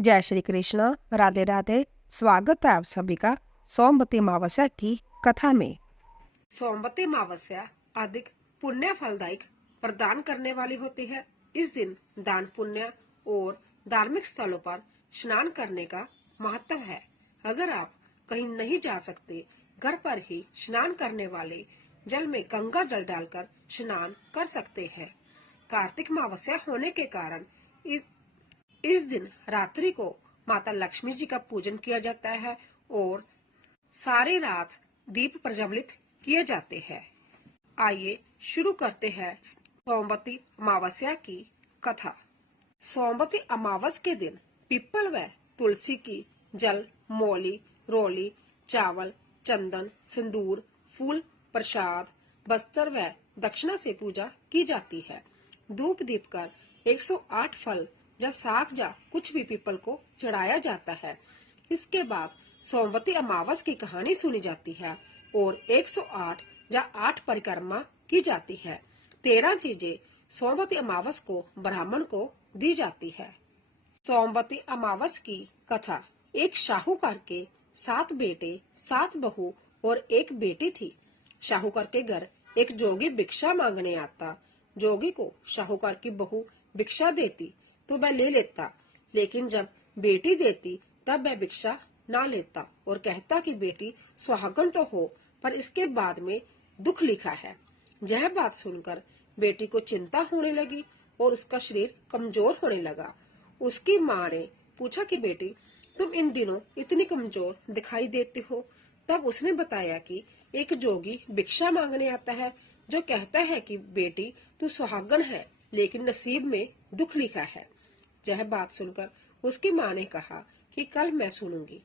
जय श्री कृष्ण। राधे राधे। स्वागत है आप सभी का सोमवती अमावस्या की कथा में। सोमवती अमावस्या अधिक पुण्य फलदायक प्रदान करने वाली होती है। इस दिन दान पुण्य और धार्मिक स्थलों पर स्नान करने का महत्व है। अगर आप कहीं नहीं जा सकते, घर पर ही स्नान करने वाले जल में गंगा जल डालकर स्नान कर सकते हैं। कार्तिक अमावस्या होने के कारण इस दिन रात्रि को माता लक्ष्मी जी का पूजन किया जाता है और सारी रात दीप प्रज्वलित किए जाते हैं। आइए शुरू करते हैं सोमवती अमावस्या की कथा। सोमवती अमावस के दिन पीपल व तुलसी की जल, मौली, रोली, चावल, चंदन, सिंदूर, फूल, प्रसाद, बस्तर व दक्षिणा से पूजा की जाती है। धूप दीप कर 108 फल या साग या कुछ भी पीपल को चढ़ाया जाता है। इसके बाद सोमवती अमावस की कहानी सुनी जाती है और 108 या 8 परिक्रमा की जाती है। 13 चीजें सोमवती अमावस को ब्राह्मण को दी जाती है। सोमवती अमावस की कथा। एक साहूकार के 7 बेटे, 7 बहू और 1 बेटी थी। साहूकार के घर एक जोगी भिक्षा मांगने आता। जोगी को साहूकार की बहू भिक्षा देती तो वह ले लेता, लेकिन जब बेटी देती तब वह भिक्षा ना लेता और कहता कि बेटी सुहागन तो हो, पर इसके बाद में दुख लिखा है। यह बात सुनकर बेटी को चिंता होने लगी और उसका शरीर कमजोर होने लगा। उसकी माँ ने पूछा कि बेटी, तुम इन दिनों इतनी कमजोर दिखाई देती हो। तब उसने बताया कि एक जोगी भिक्षा मांगने आता है जो कहता है कि बेटी तू सुहागन है, लेकिन नसीब में दुख लिखा है। यह बात सुनकर उसकी माँ ने कहा कि कल मैं सुनूंगी।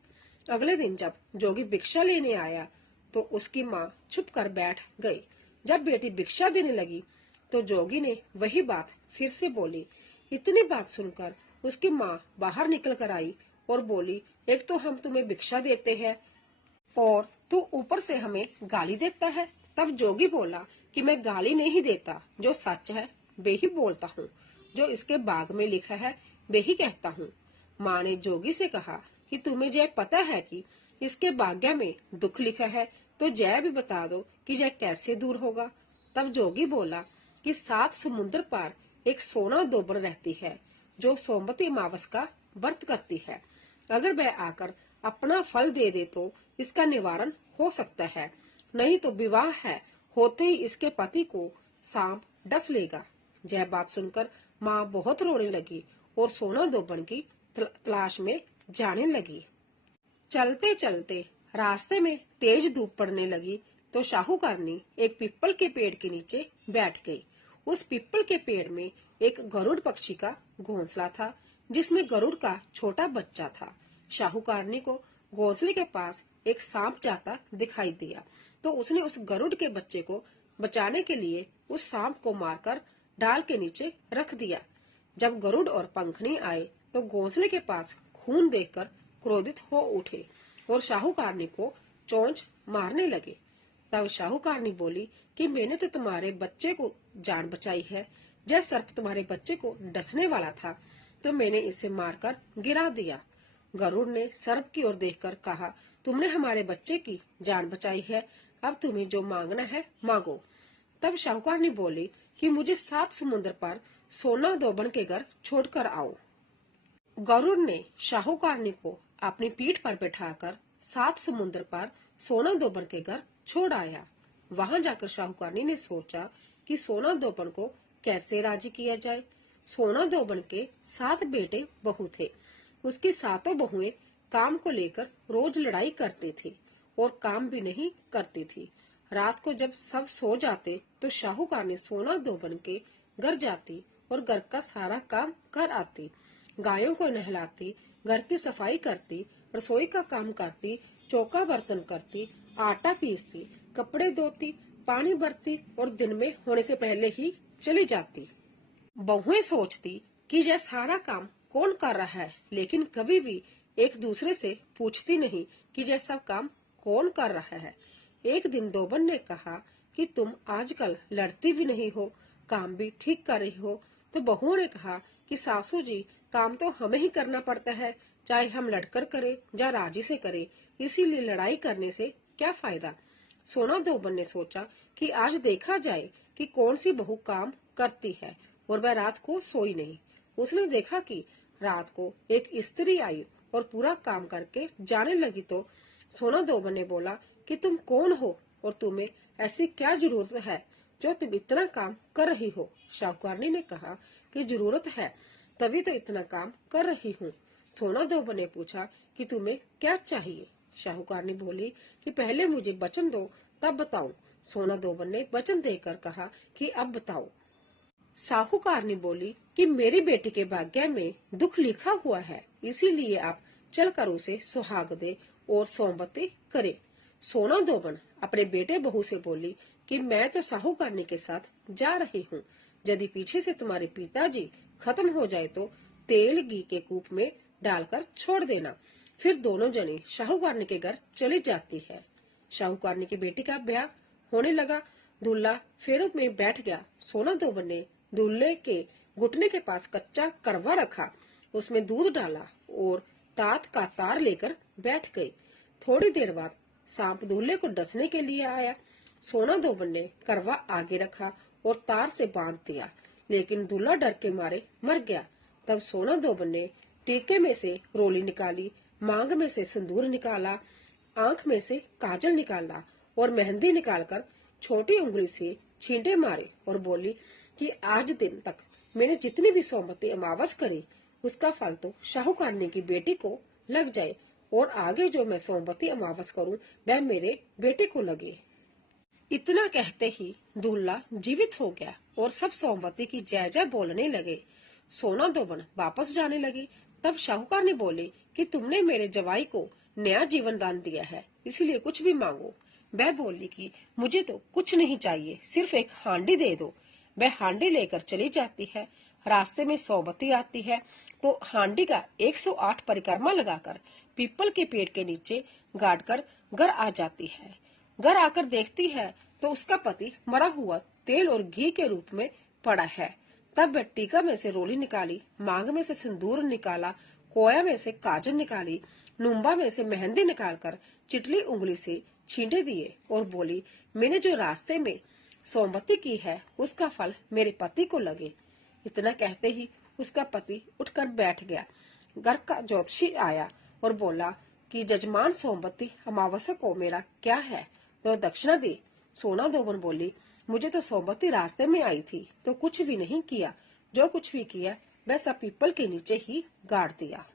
अगले दिन जब जोगी भिक्षा लेने आया तो उसकी माँ चुप कर बैठ गई। जब बेटी भिक्षा देने लगी तो जोगी ने वही बात फिर से बोली। इतनी बात सुनकर उसकी माँ बाहर निकल कर आई और बोली, एक तो हम तुम्हें भिक्षा देते हैं और तू ऊपर से हमें गाली देता है। तब जोगी बोला कि मैं गाली नहीं देता, जो सच है वे ही बोलता हूँ, जो इसके भाग में लिखा है वे ही कहता हूँ। माँ ने जोगी से कहा कि तुम्हें यह पता है कि इसके भाग्य में दुख लिखा है, तो यह भी बता दो कि यह कैसे दूर होगा। तब जोगी बोला कि 7 समुद्र पार एक सोना दोबड़ रहती है जो सोमवती अमावस का व्रत करती है। अगर वह आकर अपना फल दे दे तो इसका निवारण हो सकता है, नहीं तो विवाह है होते ही इसके पति को सांप डस लेगा। यह बात सुनकर माँ बहुत रोने लगी और सोना दोबड़ की तलाश में जाने लगी। चलते चलते रास्ते में तेज धूप पड़ने लगी तो साहूकारनी एक पीपल के पेड़ के नीचे बैठ गई। उस पीपल के पेड़ में एक गरुड़ पक्षी का घोंसला था, जिसमें गरुड़ का छोटा बच्चा था। साहूकारनी को घोंसले के पास एक सांप जाता दिखाई दिया तो उसने उस गरुड़ के बच्चे को बचाने के लिए उस सांप को मारकर डाल के नीचे रख दिया। जब गरुड़ और पंखनी आए तो घोंसले के पास खून देखकर क्रोधित हो उठे और साहूकारनी को चोंच मारने लगे। तब साहूकारनी बोली कि मैंने तो तुम्हारे बच्चे को जान बचाई है। जब सर्प तुम्हारे बच्चे को डसने वाला था तो मैंने इसे मारकर गिरा दिया। गरुड़ ने सर्प की ओर देखकर कहा, तुमने हमारे बच्चे की जान बचाई है, अब तुम्हें जो मांगना है मांगो। तब साहूकारनी बोली कि मुझे 7 समुद्र पर सोना दोबड़ के घर छोड़कर आओ। गरुड़ ने साहूकारनी को अपनी पीठ पर बैठाकर 7 समुद्र पर सोना दोबड़ के घर छोड़ आया। वहां जाकर साहूकारनी ने सोचा कि सोना दोबड़ को कैसे राजी किया जाए। सोना दोबड़ के 7 बेटे बहू थे। उसकी 7 बहुएं काम को लेकर रोज लड़ाई करती थी और काम भी नहीं करती थी। रात को जब सब सो जाते तो साहूकारनी सोना दोबड़ के घर जाती और घर का सारा काम कर आती। गायों को नहलाती, घर की सफाई करती, रसोई का काम करती, चौका बर्तन करती, आटा पीसती, कपड़े धोती, पानी भरती और दिन में होने से पहले ही चली जाती। बहुएं सोचती कि यह सारा काम कौन कर रहा है, लेकिन कभी भी एक दूसरे से पूछती नहीं कि यह सब काम कौन कर रहा है। एक दिन दोबड़ ने कहा कि तुम आजकल लड़ती भी नहीं हो, काम भी ठीक कर रही हो। तो बहुओं ने कहा कि सासू जी काम तो हमें ही करना पड़ता है, चाहे हम लड़कर करें या राजी से करें। इसीलिए लड़ाई करने से क्या फायदा। सोना दोबन ने सोचा कि आज देखा जाए कि कौन सी बहू काम करती है, और वह रात को सोई नहीं। उसने देखा कि रात को एक स्त्री आई और पूरा काम करके जाने लगी। तो सोना दोबन ने बोला कि तुम कौन हो और तुम्हें ऐसी क्या जरूरत है जो तुम इतना काम कर रही हो। शाहूकारनी ने कहा कि जरूरत है, तभी तो इतना काम कर रही हूँ। सोना दोबन ने पूछा कि तुम्हें क्या चाहिए। शाहूकारनी बोली कि पहले मुझे वचन दो, तब बताऊं। सोना दोबन ने वचन देकर कहा कि अब बताओ। साहूकारनी बोली कि मेरी बेटी के भाग्य में दुख लिखा हुआ है, इसीलिए आप चलकर उसे सुहाग दे और सोमवती करे। सोना दोबन अपने बेटे बहू से बोली कि मैं तो साहूकारनी के साथ जा रही हूँ। यदि पीछे से तुम्हारे पिताजी खत्म हो जाए तो तेल घी के कूप में डालकर छोड़ देना। फिर दोनों जने शाहूकारनी के घर चली जाती है। शाहूकारनी की बेटी का ब्याह होने लगा। दूल्हा फेरों में बैठ गया। सोना दोबन ने दूल्हे के घुटने के पास कच्चा करवा रखा, उसमें दूध डाला और तात का तार लेकर बैठ गई। थोड़ी देर बाद सांप दूल्हे को डसने के लिए आया। सोना दोबन ने करवा आगे रखा और तार से बांध दिया, लेकिन दूल्हा डर के मारे मर गया। तब सोना दोबन ने टीके में से रोली निकाली, मांग में से सिंदूर निकाला, आंख में से काजल निकाला और मेहंदी निकालकर छोटी उंगली से छींटे मारे और बोली कि आज दिन तक मैंने जितनी भी सोमवती अमावस करी, उसका फल तो शाहूकारनी की बेटी को लग जाए, और आगे जो मैं सोमवती अमावस करूं वह मेरे बेटे को लगे। इतना कहते ही दूल्हा जीवित हो गया और सब सोमवती की जय जय बोलने लगे। सोना दोबन वापस जाने लगी। तब शाहूकारनी बोली कि तुमने मेरे जवाई को नया जीवन दान दिया है, इसलिए कुछ भी मांगो। वह बोली कि मुझे तो कुछ नहीं चाहिए, सिर्फ एक हांडी दे दो। वह हांडी लेकर चली जाती है। रास्ते में सोमवती आती है तो हांडी का 108 परिक्रमा लगाकर पीपल के पेड़ के नीचे गाड़ कर घर आ जाती है। घर आकर देखती है तो उसका पति मरा हुआ तेल और घी के रूप में पड़ा है। तब वह टीका में से रोली निकाली, मांग में से सिंदूर निकाला, कोया में से काजल निकाली, नुम्बा में से मेहंदी निकालकर चिटली उंगली से छींटे दिए और बोली, मैंने जो रास्ते में सोमवती की है उसका फल मेरे पति को लगे। इतना कहते ही उसका पति उठकर बैठ गया। घर का ज्योतिषी आया और बोला कि जजमान सोमवती अमावस्या को मेरा क्या है, तो दक्षिणा दे। सोना दोबन बोली, मुझे तो सोमवती रास्ते में आई थी तो कुछ भी नहीं किया, जो कुछ भी किया वह सब पीपल के नीचे ही गाड़ दिया।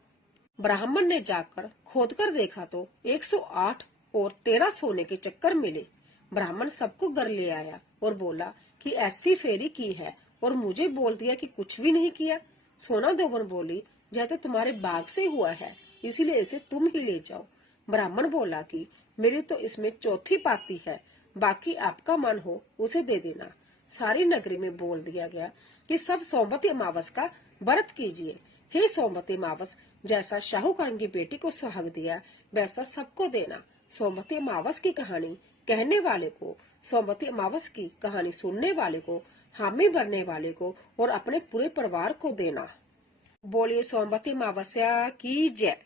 ब्राह्मण ने जाकर खोदकर देखा तो 108 और 13 सोने के चक्कर मिले। ब्राह्मण सबको घर ले आया और बोला कि ऐसी फेरी की है और मुझे बोल दिया कि कुछ भी नहीं किया। सोना दोबन बोली, यह तो तुम्हारे बाग से हुआ है, इसीलिए इसे तुम ही ले जाओ। ब्राह्मण बोला कि मेरी तो इसमें चौथी पाती है, बाकी आपका मन हो उसे दे देना। सारी नगरी में बोल दिया गया कि सब सोमवती अमावस का व्रत कीजिए। हे सोमवती अमावस, जैसा शाहूकार की बेटी को सुहाग दिया वैसा सबको देना। सोमवती अमावस की कहानी कहने वाले को, सोमवती अमावस की कहानी सुनने वाले को, हामी भरने वाले को और अपने पूरे परिवार को देना। बोलिए सोमवती अमावस्या की जय।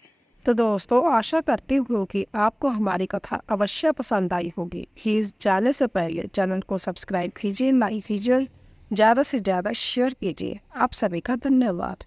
तो दोस्तों, आशा करती हूँ कि आपको हमारी कथा अवश्य पसंद आई होगी। प्लीज़ जाने से पहले चैनल को सब्सक्राइब कीजिए, लाइक कीजिए, ज़्यादा से ज़्यादा शेयर कीजिए। आप सभी का धन्यवाद।